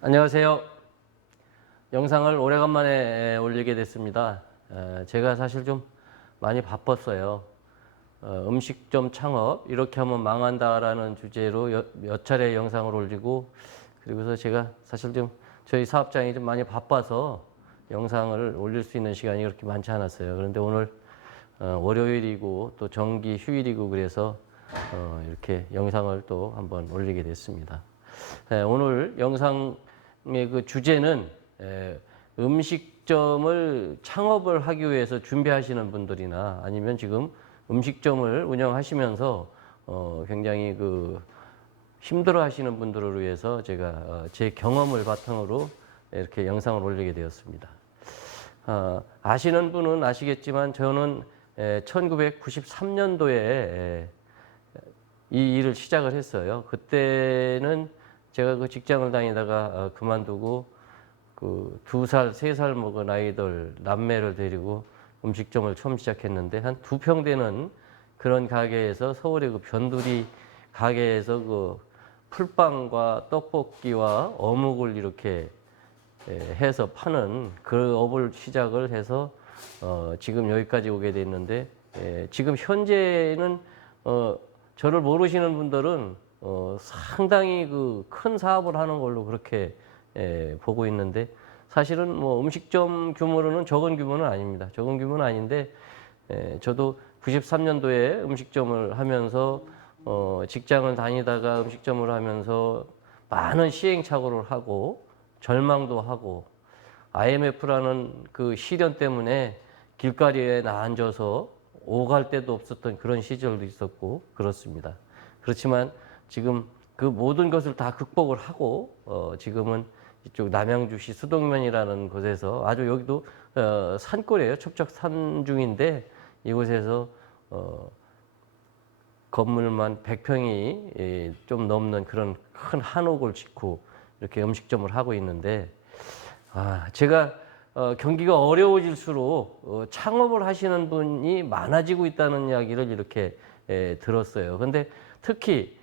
안녕하세요. 영상을 오래간만에 올리게 됐습니다. 제가 사실 좀 많이 바빴어요. 음식점 창업 이렇게 하면 망한다라는 주제로 몇 차례 영상을 올리고, 그리고서 제가 사실 좀 저희 사업장이 좀 많이 바빠서 영상을 올릴 수 있는 시간이 그렇게 많지 않았어요. 그런데 오늘 월요일이고 또 정기 휴일이고 그래서 이렇게 영상을 또 한번 올리게 됐습니다. 오늘 영상의 그 주제는 음식점을 창업을 하기 위해서 준비하시는 분들이나 아니면 지금 음식점을 운영하시면서 굉장히 그 힘들어 하시는 분들을 위해서 제가 제 경험을 바탕으로 이렇게 영상을 올리게 되었습니다. 아시는 분은 아시겠지만 저는 1993년도에 이 일을 시작을 했어요. 그때는 제가 그 직장을 다니다가 그만두고 그 2살, 3살 먹은 아이들 남매를 데리고 음식점을 처음 시작했는데, 한 2평 되는 그런 가게에서, 서울의 그 변두리 가게에서 그 풀빵과 떡볶이와 어묵을 이렇게 해서 파는 그 업을 시작을 해서 지금 여기까지 오게 됐는데, 지금 현재는 저를 모르시는 분들은 상당히 그 큰 사업을 하는 걸로 그렇게 보고 있는데, 사실은 뭐 음식점 규모로는 적은 규모는 아닙니다. 적은 규모는 아닌데, 저도 93년도에 음식점을 하면서 직장을 다니다가 음식점을 하면서 많은 시행착오를 하고 절망도 하고, IMF라는 그 시련 때문에 길거리에 나앉아서 오갈 데도 없었던 그런 시절도 있었고 그렇습니다. 그렇지만 지금 그 모든 것을 다 극복을 하고 지금은 이쪽 남양주시 수동면이라는 곳에서, 아주 여기도 산골이에요. 첩첩 산중인데 이곳에서 건물만 100평이 좀 넘는 그런 큰 한옥을 짓고 이렇게 음식점을 하고 있는데, 제가 경기가 어려워질수록 창업을 하시는 분이 많아지고 있다는 이야기를 이렇게 들었어요. 근데 특히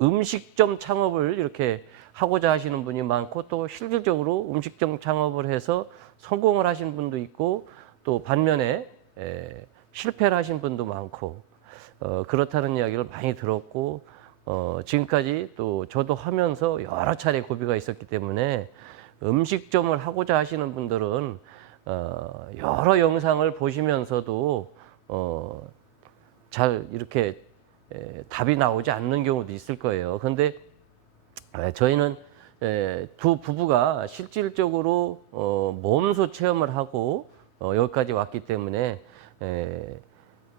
음식점 창업을 이렇게 하고자 하시는 분이 많고, 또 실질적으로 음식점 창업을 해서 성공을 하신 분도 있고, 또 반면에 실패를 하신 분도 많고, 그렇다는 이야기를 많이 들었고, 지금까지 또 저도 하면서 여러 차례 고비가 있었기 때문에 음식점을 하고자 하시는 분들은 여러 영상을 보시면서도 잘 이렇게 답이 나오지 않는 경우도 있을 거예요. 그런데 저희는 두 부부가 실질적으로 몸소 체험을 하고 여기까지 왔기 때문에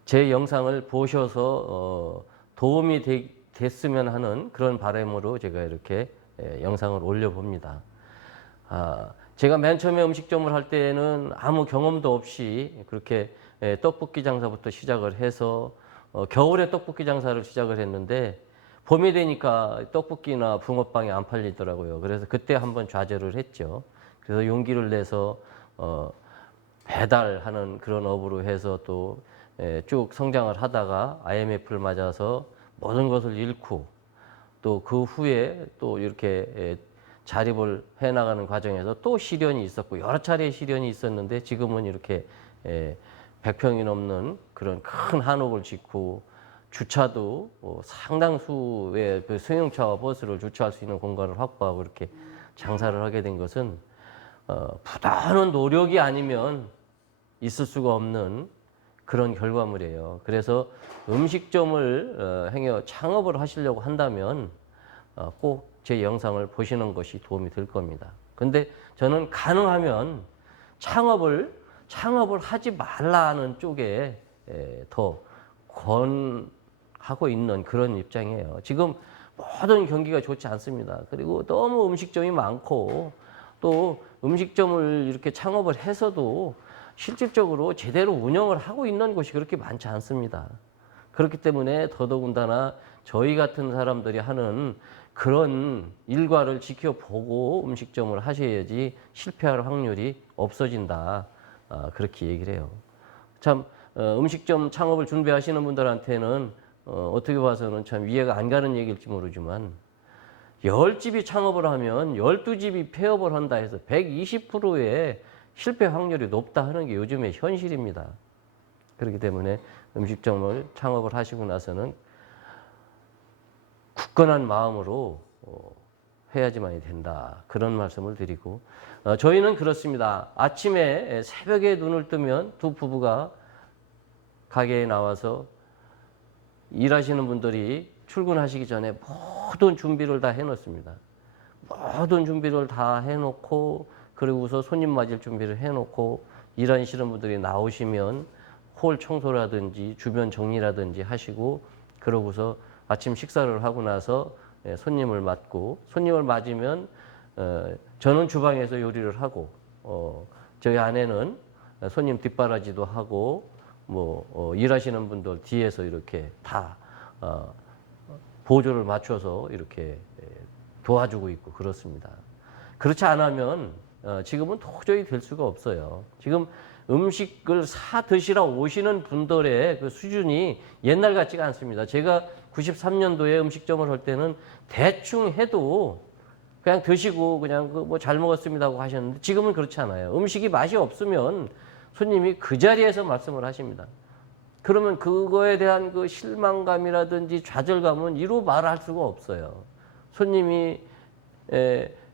제 영상을 보셔서 도움이 됐으면 하는 그런 바람으로 제가 이렇게 영상을 올려봅니다. 제가 맨 처음에 음식점을 할 때는 아무 경험도 없이 그렇게 떡볶이 장사부터 시작을 해서 겨울에 떡볶이 장사를 시작을 했는데, 봄이 되니까 떡볶이나 붕어빵이 안 팔리더라고요. 그래서 그때 한번 좌절을 했죠. 그래서 용기를 내서 배달하는 그런 업으로 해서 또 쭉 성장을 하다가 IMF를 맞아서 모든 것을 잃고, 또 그 후에 또 이렇게 자립을 해나가는 과정에서 또 시련이 있었고, 여러 차례 시련이 있었는데, 지금은 이렇게 100평이 넘는 그런 큰 한옥을 짓고, 주차도 상당수의 그 승용차와 버스를 주차할 수 있는 공간을 확보하고 이렇게 장사를 하게 된 것은 부단한 노력이 아니면 있을 수가 없는 그런 결과물이에요. 그래서 음식점을 창업을 하시려고 한다면 꼭 제 영상을 보시는 것이 도움이 될 겁니다. 근데 저는 가능하면 창업을 하지 말라는 쪽에 더 권하고 있는 그런 입장이에요. 지금 모든 경기가 좋지 않습니다. 그리고 너무 음식점이 많고, 또 음식점을 이렇게 창업을 해서도 실질적으로 제대로 운영을 하고 있는 곳이 그렇게 많지 않습니다. 그렇기 때문에 더더군다나 저희 같은 사람들이 하는 그런 일과를 지켜보고 음식점을 하셔야지 실패할 확률이 없어진다. 그렇게 얘기를 해요. 참 음식점 창업을 준비하시는 분들한테는 어떻게 봐서는 참 이해가 안 가는 얘기일지 모르지만, 10집이 창업을 하면 12집이 폐업을 한다 해서 120%의 실패 확률이 높다 하는 게 요즘의 현실입니다. 그렇기 때문에 음식점을 창업을 하시고 나서는 굳건한 마음으로 해야지만이 된다. 그런 말씀을 드리고, 저희는 그렇습니다. 아침에 새벽에 눈을 뜨면 두 부부가 가게에 나와서 일하시는 분들이 출근하시기 전에 모든 준비를 다 해놓습니다. 모든 준비를 다 해놓고, 그리고서 손님 맞을 준비를 해놓고, 일하시는 분들이 나오시면 홀 청소라든지 주변 정리라든지 하시고, 그러고서 아침 식사를 하고 나서 손님을 맞고, 손님을 맞으면 저는 주방에서 요리를 하고, 저희 아내는 손님 뒷바라지도 하고, 일하시는 분들 뒤에서 이렇게 다 보조를 맞춰서 이렇게 도와주고 있고 그렇습니다. 그렇지 않으면 지금은 도저히 될 수가 없어요. 지금 음식을 사 드시러 오시는 분들의 그 수준이 옛날 같지가 않습니다. 제가 93년도에 음식점을 할 때는 대충 해도 그냥 드시고 그냥 뭐 잘 먹었습니다 하고 하셨는데 지금은 그렇지 않아요. 음식이 맛이 없으면 손님이 그 자리에서 말씀을 하십니다. 그러면 그거에 대한 그 실망감이라든지 좌절감은 이루 말할 수가 없어요. 손님이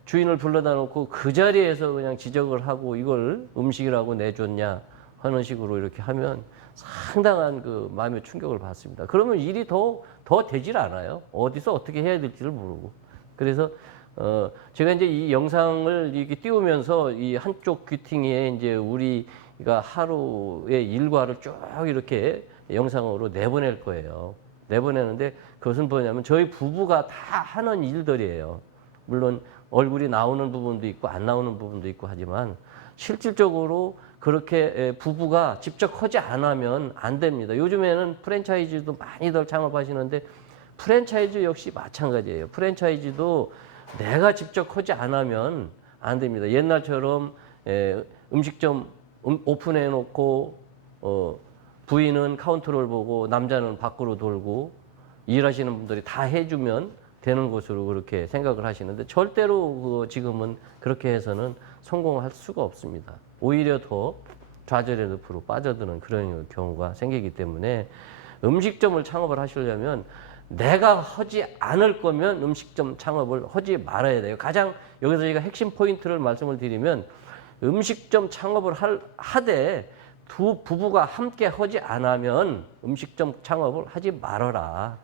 주인을 불러다 놓고 그 자리에서 그냥 지적을 하고 이걸 음식이라고 내줬냐 하는 식으로 이렇게 하면 상당한 그 마음의 충격을 받습니다. 그러면 일이 더 되질 않아요. 어디서 어떻게 해야 될지를 모르고. 그래서 제가 이제 이 영상을 이렇게 띄우면서 이 한쪽 귀퉁이에 이제 우리가 하루의 일과를 쭉 이렇게 영상으로 내보낼 거예요. 내보내는데 그것은 뭐냐면 저희 부부가 다 하는 일들이에요. 물론 얼굴이 나오는 부분도 있고 안 나오는 부분도 있고 하지만 실질적으로 그렇게 부부가 직접 하지 않으면 안 됩니다. 요즘에는 프랜차이즈도 많이들 창업하시는데 프랜차이즈 역시 마찬가지예요. 프랜차이즈도 내가 직접 하지 않으면 안 됩니다. 옛날처럼 음식점 오픈해 놓고 부인은 카운터를 보고 남자는 밖으로 돌고 일하시는 분들이 다 해주면 되는 것으로 그렇게 생각을 하시는데 절대로 지금은 그렇게 해서는 성공할 수가 없습니다. 오히려 더 좌절의 늪으로 빠져드는 그런 경우가 생기기 때문에 음식점을 창업을 하시려면 내가 하지 않을 거면 음식점 창업을 하지 말아야 돼요. 가장 여기서 저희가 핵심 포인트를 말씀을 드리면 음식점 창업을 하되 두 부부가 함께 하지 않으면 음식점 창업을 하지 말아라.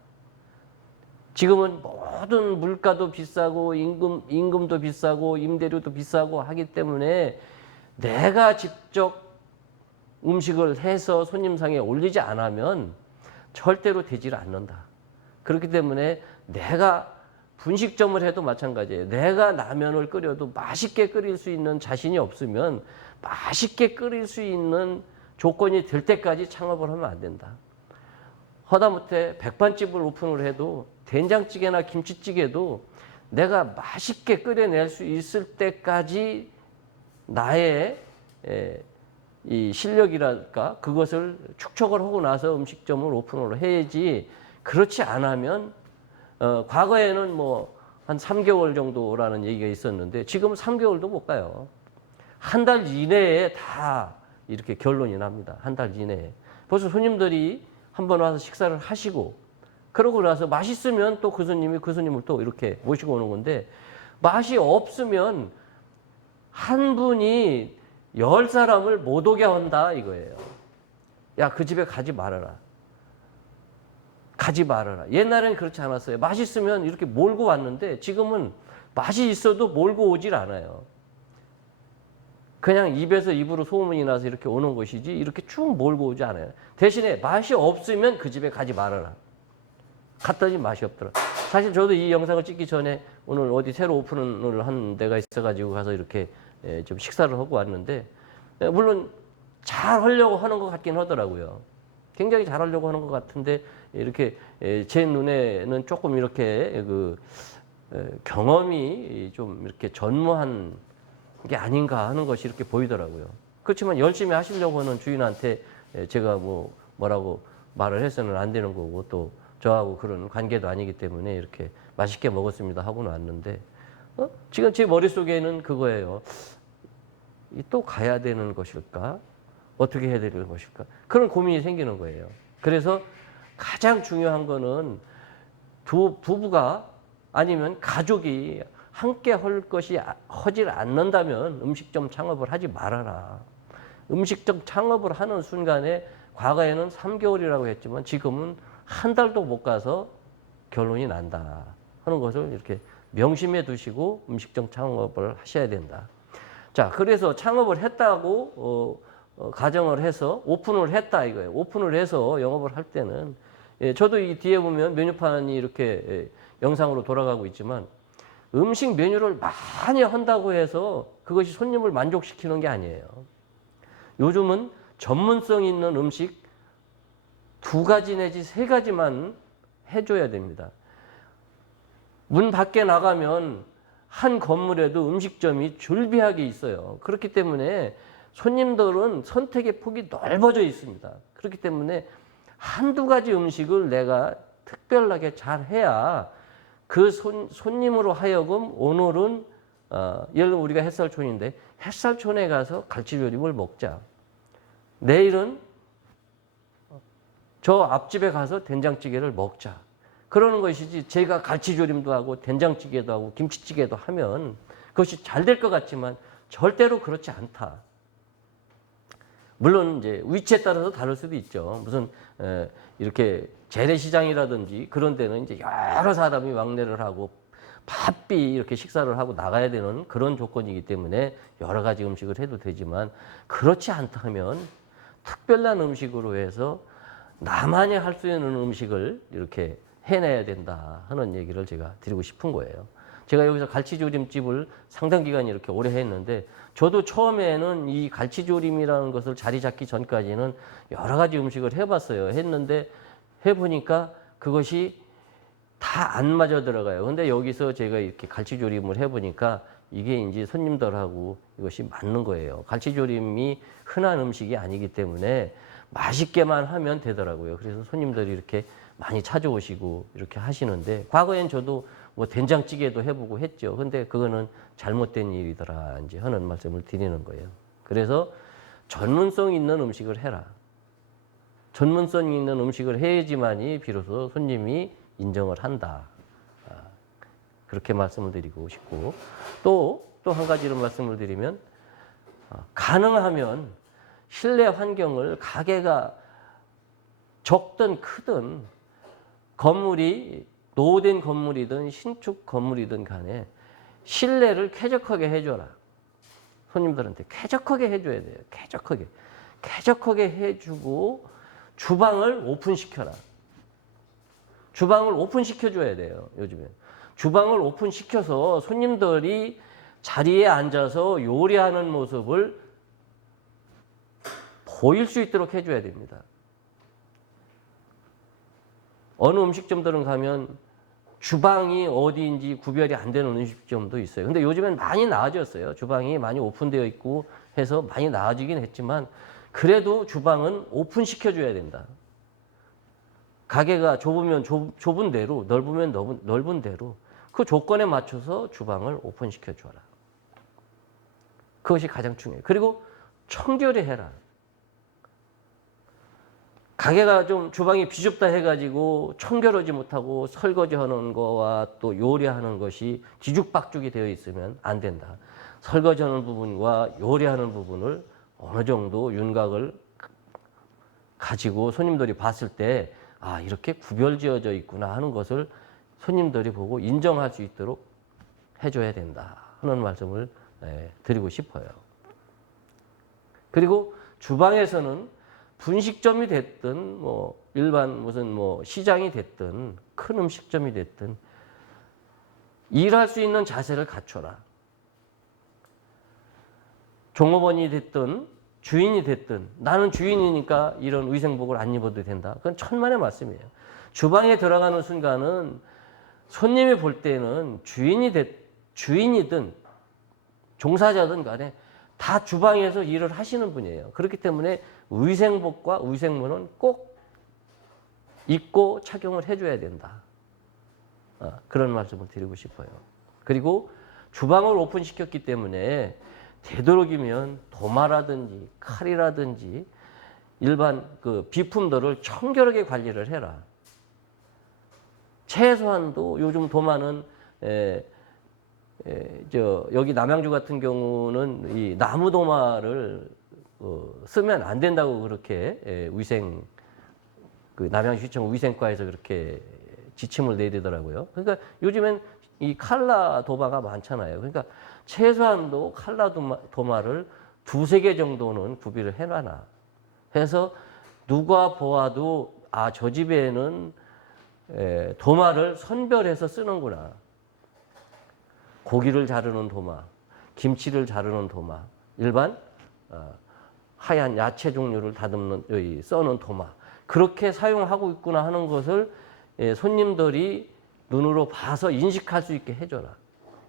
지금은 모든 물가도 비싸고 임금도 비싸고 임대료도 비싸고 하기 때문에 내가 직접 음식을 해서 손님상에 올리지 않으면 절대로 되질 않는다. 그렇기 때문에 내가 분식점을 해도 마찬가지예요. 내가 라면을 끓여도 맛있게 끓일 수 있는 자신이 없으면 맛있게 끓일 수 있는 조건이 될 때까지 창업을 하면 안 된다. 하다못해 백반집을 오픈을 해도 된장찌개나 김치찌개도 내가 맛있게 끓여낼 수 있을 때까지 나의 이 실력이랄까 그것을 축적을 하고 나서 음식점을 오픈을 해야지. 그렇지 않으면 과거에는 뭐 한 3개월 정도라는 얘기가 있었는데 지금은 3개월도 못 가요. 한 달 이내에 다 이렇게 결론이 납니다. 한 달 이내에. 벌써 손님들이 한번 와서 식사를 하시고 그러고 나서 맛있으면 또 그 손님을 또 이렇게 모시고 오는 건데 맛이 없으면 한 분이 10사람을 못 오게 한다 이거예요. 야, 그 집에 가지 말아라. 가지 말아라. 옛날에는 그렇지 않았어요. 맛있으면 이렇게 몰고 왔는데 지금은 맛이 있어도 몰고 오질 않아요. 그냥 입에서 입으로 소문이 나서 이렇게 오는 것이지 이렇게 쭉 몰고 오지 않아요. 대신에 맛이 없으면 그 집에 가지 말아라. 갔더니 맛이 없더라. 사실 저도 이 영상을 찍기 전에 오늘 어디 새로 오픈을 한 데가 있어가지고 가서 이렇게 좀 식사를 하고 왔는데 물론 잘 하려고 하는 것 같긴 하더라고요. 굉장히 잘 하려고 하는 것 같은데 이렇게 제 눈에는 조금 이렇게 경험이 좀 이렇게 전무한 게 아닌가 하는 것이 이렇게 보이더라고요. 그렇지만 열심히 하시려고 하는 주인한테 제가 뭐라고 말을 해서는 안 되는 거고 또 저하고 그런 관계도 아니기 때문에 이렇게 맛있게 먹었습니다 하고는 왔는데 지금 제 머릿속에는 그거예요. 또 가야 되는 것일까? 어떻게 해야 되는 것일까? 그런 고민이 생기는 거예요. 그래서 가장 중요한 거는 부부가 아니면 가족이 함께 할 것이 하질 않는다면 음식점 창업을 하지 말아라. 음식점 창업을 하는 순간에 과거에는 3개월이라고 했지만 지금은 한 달도 못 가서 결론이 난다 하는 것을 이렇게 명심해 두시고 음식점 창업을 하셔야 된다. 자, 그래서 창업을 했다고 가정을 해서 오픈을 했다 이거예요. 오픈을 해서 영업을 할 때는 저도 이 뒤에 보면 메뉴판이 이렇게 영상으로 돌아가고 있지만 음식 메뉴를 많이 한다고 해서 그것이 손님을 만족시키는 게 아니에요. 요즘은 전문성 있는 음식 2가지 내지 3가지만 해줘야 됩니다. 문 밖에 나가면 한 건물에도 음식점이 줄비하게 있어요. 그렇기 때문에 손님들은 선택의 폭이 넓어져 있습니다. 그렇기 때문에 한두 가지 음식을 내가 특별하게 잘 해야 그 손님으로 하여금 오늘은 예를 들어 우리가 햇살촌인데 햇살촌에 가서 갈치조림을 먹자. 내일은 저 앞집에 가서 된장찌개를 먹자. 그러는 것이지 제가 갈치조림도 하고 된장찌개도 하고 김치찌개도 하면 그것이 잘 될 것 같지만 절대로 그렇지 않다. 물론 이제 위치에 따라서 다를 수도 있죠. 무슨 이렇게 재래시장이라든지 그런 데는 이제 여러 사람이 왕래를 하고 바삐 이렇게 식사를 하고 나가야 되는 그런 조건이기 때문에 여러 가지 음식을 해도 되지만 그렇지 않다면 특별한 음식으로 해서 나만이 할 수 있는 음식을 이렇게 해내야 된다 하는 얘기를 제가 드리고 싶은 거예요. 제가 여기서 갈치조림집을 상당 기간 이렇게 오래 했는데 저도 처음에는 이 갈치조림이라는 것을 자리 잡기 전까지는 여러 가지 음식을 해봤어요. 했는데 해보니까 그것이 다 안 맞아 들어가요. 근데 여기서 제가 이렇게 갈치조림을 해보니까 이게 이제 손님들하고 이것이 맞는 거예요. 갈치조림이 흔한 음식이 아니기 때문에 맛있게만 하면 되더라고요. 그래서 손님들이 이렇게 많이 찾아오시고 이렇게 하시는데 과거엔 저도 뭐 된장찌개도 해보고 했죠. 근데 그거는 잘못된 일이더라 이제 하는 말씀을 드리는 거예요. 그래서 전문성 있는 음식을 해라. 전문성 있는 음식을 해야지만이 비로소 손님이 인정을 한다. 그렇게 말씀을 드리고 싶고 또 한 가지로 말씀을 드리면 가능하면 실내 환경을 가게가 적든 크든 건물이 노후된 건물이든 신축 건물이든 간에 실내를 쾌적하게 해줘라. 손님들한테 쾌적하게 해줘야 돼요. 쾌적하게 해주고 주방을 오픈시켜라. 주방을 오픈시켜줘야 돼요. 요즘에. 주방을 오픈시켜서 손님들이 자리에 앉아서 요리하는 모습을 보일 수 있도록 해줘야 됩니다. 어느 음식점들은 가면 주방이 어디인지 구별이 안 되는 음식점도 있어요. 근데 요즘엔 많이 나아졌어요. 주방이 많이 오픈되어 있고 해서 많이 나아지긴 했지만 그래도 주방은 오픈시켜줘야 된다. 가게가 좁으면 좁은 대로, 넓으면 넓은 대로 그 조건에 맞춰서 주방을 오픈시켜줘라. 그것이 가장 중요해요. 그리고 청결히 해라. 가게가 좀 주방이 비좁다 해가지고 청결하지 못하고 설거지하는 거와 또 요리하는 것이 뒤죽박죽이 되어 있으면 안 된다. 설거지하는 부분과 요리하는 부분을 어느 정도 윤곽을 가지고 손님들이 봤을 때 아, 이렇게 구별지어져 있구나 하는 것을 손님들이 보고 인정할 수 있도록 해줘야 된다 하는 말씀을 드리고 싶어요. 그리고 주방에서는 분식점이 됐든 뭐 일반 무슨 뭐 시장이 됐든 큰 음식점이 됐든 일할 수 있는 자세를 갖춰라. 종업원이 됐든 주인이 됐든 나는 주인이니까 이런 위생복을 안 입어도 된다. 그건 천만의 말씀이에요. 주방에 들어가는 순간은 손님이 볼 때는 주인이든 종사자든 간에 다 주방에서 일을 하시는 분이에요. 그렇기 때문에 위생복과 위생문은 꼭 입고 착용을 해줘야 된다. 그런 말씀을 드리고 싶어요. 그리고 주방을 오픈시켰기 때문에 되도록이면 도마라든지 칼이라든지 일반 그 비품들을 청결하게 관리를 해라. 최소한도 요즘 도마는 여기 남양주 같은 경우는 이 나무 도마를 쓰면 안 된다고 그렇게 위생 그 남양주시청 위생과에서 그렇게 지침을 내리더라고요. 그러니까 요즘엔 이 칼라 도마가 많잖아요. 그러니까 최소한도 칼라 도마를 두세 개 정도는 구비를 해놔라. 해서 누가 보아도 저 집에는 도마를 선별해서 쓰는구나. 고기를 자르는 도마, 김치를 자르는 도마, 일반 하얀 야채 종류를 다듬는 써는 도마. 그렇게 사용하고 있구나 하는 것을 손님들이 눈으로 봐서 인식할 수 있게 해줘라.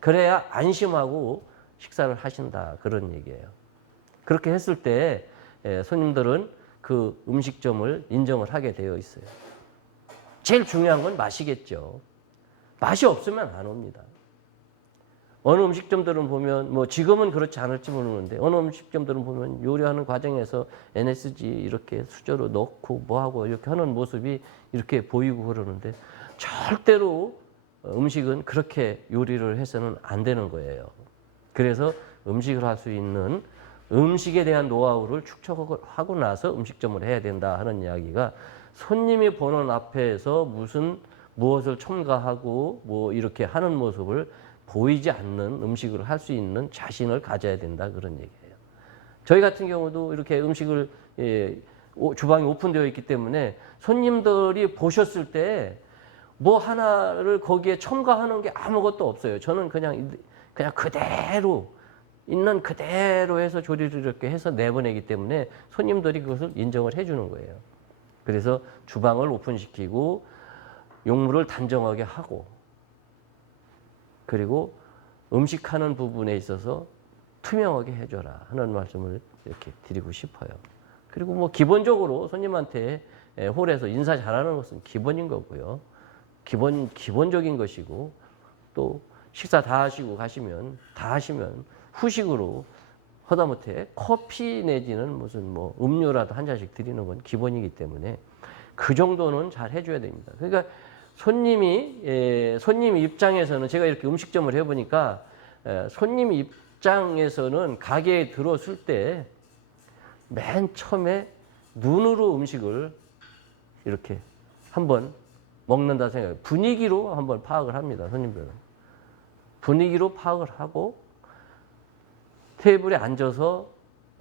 그래야 안심하고 식사를 하신다. 그런 얘기예요. 그렇게 했을 때 손님들은 그 음식점을 인정을 하게 되어 있어요. 제일 중요한 건 맛이겠죠. 맛이 없으면 안 옵니다. 어느 음식점들은 보면 뭐 지금은 그렇지 않을지 모르는데 어느 음식점들은 보면 요리하는 과정에서 NSG 이렇게 수저로 넣고 뭐하고 이렇게 하는 모습이 이렇게 보이고 그러는데 절대로 음식은 그렇게 요리를 해서는 안 되는 거예요. 그래서 음식을 할 수 있는 음식에 대한 노하우를 축적하고 나서 음식점을 해야 된다 하는 이야기가 손님이 보는 앞에서 무엇을 첨가하고 뭐 이렇게 하는 모습을 보이지 않는 음식을 할 수 있는 자신을 가져야 된다 그런 얘기예요. 저희 같은 경우도 이렇게 음식을 주방이 오픈되어 있기 때문에 손님들이 보셨을 때 뭐 하나를 거기에 첨가하는 게 아무것도 없어요. 저는 그냥 그대로 있는 그대로 해서 조리를 이렇게 해서 내보내기 때문에 손님들이 그것을 인정을 해주는 거예요. 그래서 주방을 오픈시키고 용물을 단정하게 하고 그리고 음식하는 부분에 있어서 투명하게 해줘라 하는 말씀을 이렇게 드리고 싶어요. 그리고 뭐 기본적으로 손님한테 홀에서 인사 잘하는 것은 기본인 거고요. 기본적인 것이고 또 식사 다 하시고 다 하시면 후식으로 하다못해 커피 내지는 무슨 뭐 음료라도 한 잔씩 드리는 건 기본이기 때문에 그 정도는 잘 해줘야 됩니다. 그러니까 손님 입장에서는 제가 이렇게 음식점을 해보니까 손님 입장에서는 가게에 들어왔을 때 맨 처음에 눈으로 음식을 이렇게 한번 먹는다 생각해요. 분위기로 한번 파악을 합니다. 손님들은. 분위기로 파악을 하고 테이블에 앉아서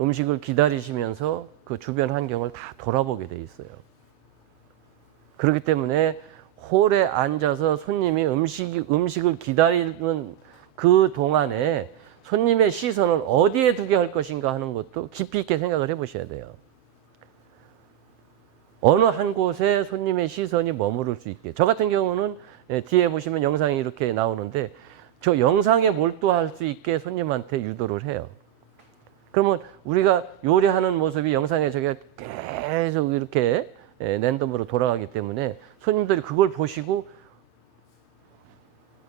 음식을 기다리시면서 그 주변 환경을 다 돌아보게 돼 있어요. 그렇기 때문에 홀에 앉아서 손님이 음식을 기다리는 그 동안에 손님의 시선을 어디에 두게 할 것인가 하는 것도 깊이 있게 생각을 해보셔야 돼요. 어느 한 곳에 손님의 시선이 머무를 수 있게. 저 같은 경우는 뒤에 보시면 영상이 이렇게 나오는데 저 영상에 몰두할 수 있게 손님한테 유도를 해요. 그러면 우리가 요리하는 모습이 영상에 저게 계속 이렇게 랜덤으로 돌아가기 때문에 손님들이 그걸 보시고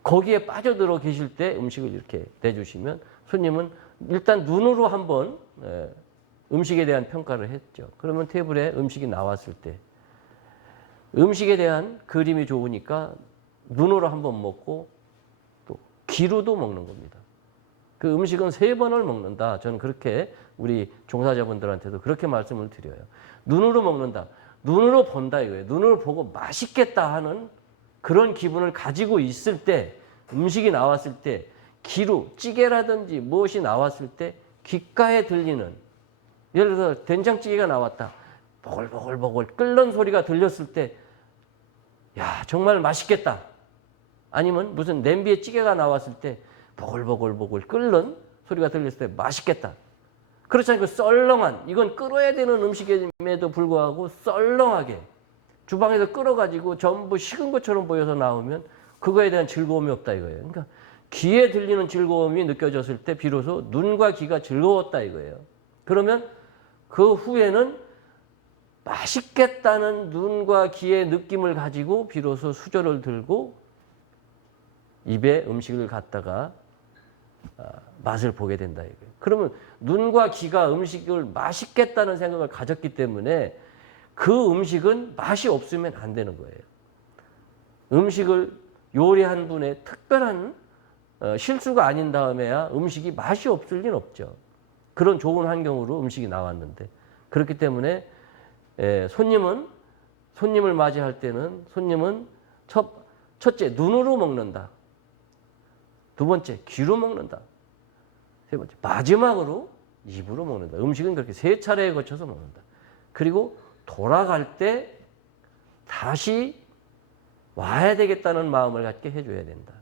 거기에 빠져들어 계실 때 음식을 이렇게 내주시면 손님은 일단 눈으로 한번 음식에 대한 평가를 했죠. 그러면 테이블에 음식이 나왔을 때 음식에 대한 그림이 좋으니까 눈으로 한번 먹고 또 귀로도 먹는 겁니다. 그 음식은 3번을 먹는다. 저는 그렇게 우리 종사자분들한테도 그렇게 말씀을 드려요. 눈으로 먹는다. 눈으로 본다 이거예요. 눈으로 보고 맛있겠다 하는 그런 기분을 가지고 있을 때 음식이 나왔을 때 귀로 찌개라든지 무엇이 나왔을 때 귓가에 들리는 예를 들어서 된장찌개가 나왔다. 보글보글보글 끓는 소리가 들렸을 때 야 정말 맛있겠다. 아니면 무슨 냄비에 찌개가 나왔을 때 보글보글보글 끓는 소리가 들렸을 때 맛있겠다. 그렇지 않고 썰렁한 이건 끓어야 되는 음식임에도 불구하고 썰렁하게 주방에서 끓어가지고 전부 식은 것처럼 보여서 나오면 그거에 대한 즐거움이 없다 이거예요. 그러니까 귀에 들리는 즐거움이 느껴졌을 때 비로소 눈과 귀가 즐거웠다 이거예요. 그러면 그 후에는 맛있겠다는 눈과 귀의 느낌을 가지고 비로소 수저를 들고 입에 음식을 갖다가 맛을 보게 된다 이거예요. 그러면 눈과 귀가 음식을 맛있겠다는 생각을 가졌기 때문에 그 음식은 맛이 없으면 안 되는 거예요. 음식을 요리한 분의 특별한 실수가 아닌 다음에야 음식이 맛이 없을 리는 없죠. 그런 좋은 환경으로 음식이 나왔는데. 그렇기 때문에 손님을 맞이할 때는 손님은 첫째 눈으로 먹는다. 두 번째 귀로 먹는다. 세 번째 마지막으로 입으로 먹는다. 음식은 그렇게 세 차례에 거쳐서 먹는다. 그리고 돌아갈 때 다시 와야 되겠다는 마음을 갖게 해줘야 된다.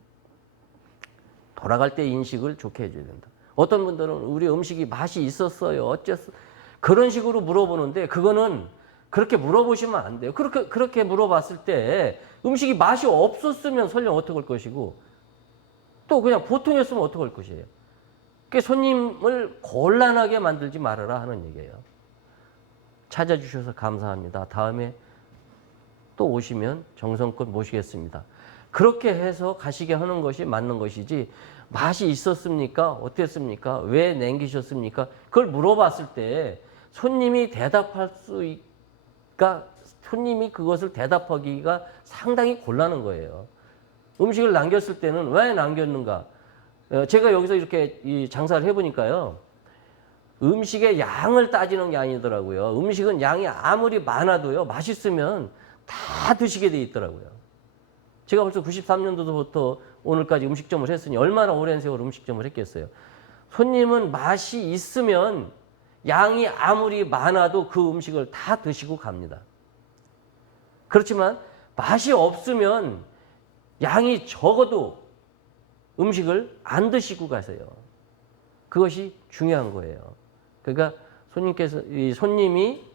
돌아갈 때 인식을 좋게 해줘야 된다. 어떤 분들은 우리 음식이 맛이 있었어요. 어쨌어. 그런 식으로 물어보는데 그거는 그렇게 물어보시면 안 돼요. 그렇게 물어봤을 때 음식이 맛이 없었으면 설령 어떡할 것이고 또 그냥 보통이었으면 어떡할 것이에요. 그러니까 손님을 곤란하게 만들지 말아라 하는 얘기예요. 찾아주셔서 감사합니다. 다음에 또 오시면 정성껏 모시겠습니다. 그렇게 해서 가시게 하는 것이 맞는 것이지 맛이 있었습니까? 어땠습니까? 왜 남기셨습니까? 그걸 물어봤을 때 손님이 손님이 그것을 대답하기가 상당히 곤란한 거예요. 음식을 남겼을 때는 왜 남겼는가? 제가 여기서 이렇게 장사를 해보니까요. 음식의 양을 따지는 게 아니더라고요. 음식은 양이 아무리 많아도요. 맛있으면 다 드시게 돼 있더라고요. 제가 벌써 93년도부터 오늘까지 음식점을 했으니 얼마나 오랜 세월 음식점을 했겠어요. 손님은 맛이 있으면 양이 아무리 많아도 그 음식을 다 드시고 갑니다. 그렇지만 맛이 없으면 양이 적어도 음식을 안 드시고 가세요. 그것이 중요한 거예요. 그러니까 손님이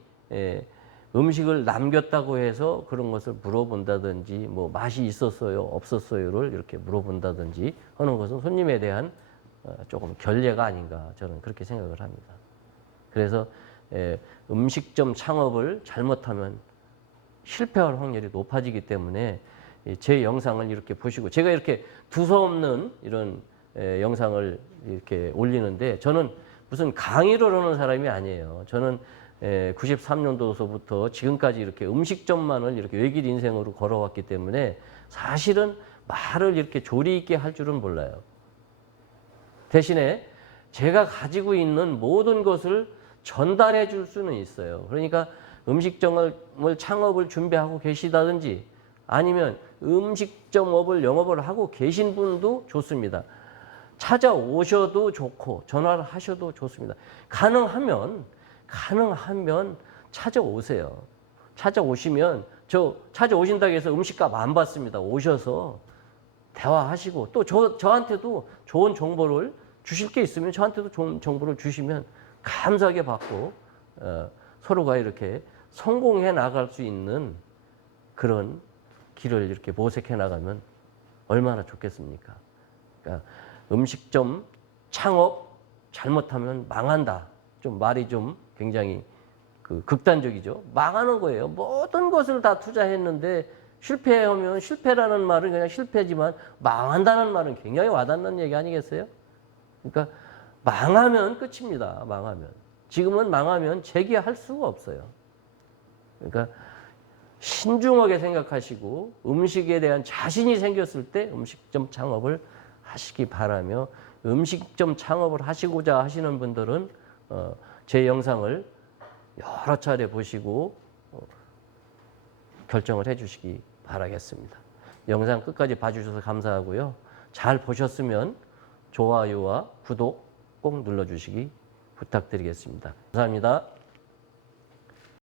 음식을 남겼다고 해서 그런 것을 물어본다든지 뭐 맛이 있었어요, 없었어요를 이렇게 물어본다든지 하는 것은 손님에 대한 조금 결례가 아닌가 저는 그렇게 생각을 합니다. 그래서 음식점 창업을 잘못하면 실패할 확률이 높아지기 때문에 제 영상을 이렇게 보시고 제가 이렇게 두서없는 이런 영상을 이렇게 올리는데 저는 무슨 강의를 하는 사람이 아니에요. 저는 93년도서부터 지금까지 이렇게 음식점만을 이렇게 외길 인생으로 걸어왔기 때문에 사실은 말을 이렇게 조리 있게 할 줄은 몰라요. 대신에 제가 가지고 있는 모든 것을 전달해 줄 수는 있어요. 그러니까 음식점을 창업을 준비하고 계시다든지 아니면 음식점업을 영업을 하고 계신 분도 좋습니다. 찾아오셔도 좋고 전화를 하셔도 좋습니다. 가능하면 찾아오세요. 찾아오시면 찾아오신다고 해서 음식값 안 받습니다. 오셔서 대화하시고 또 저한테도 좋은 정보를 주실 게 있으면 저한테도 좋은 정보를 주시면 감사하게 받고 서로가 이렇게 성공해 나갈 수 있는 그런 길을 이렇게 모색해 나가면 얼마나 좋겠습니까? 그러니까 음식점 창업 잘못하면 망한다. 좀 말이 좀 굉장히 극단적이죠. 망하는 거예요. 모든 것을 다 투자했는데 실패하면 실패라는 말은 그냥 실패지만 망한다는 말은 굉장히 와닿는 얘기 아니겠어요? 그러니까 망하면 끝입니다. 망하면. 지금은 망하면 재기할 수가 없어요. 그러니까 신중하게 생각하시고 음식에 대한 자신이 생겼을 때 음식점 창업을 하시기 바라며 음식점 창업을 하시고자 하시는 분들은 제 영상을 여러 차례 보시고 결정을 해 주시기 바라겠습니다. 영상 끝까지 봐주셔서 감사하고요. 잘 보셨으면 좋아요와 구독 꼭 눌러주시기 부탁드리겠습니다. 감사합니다.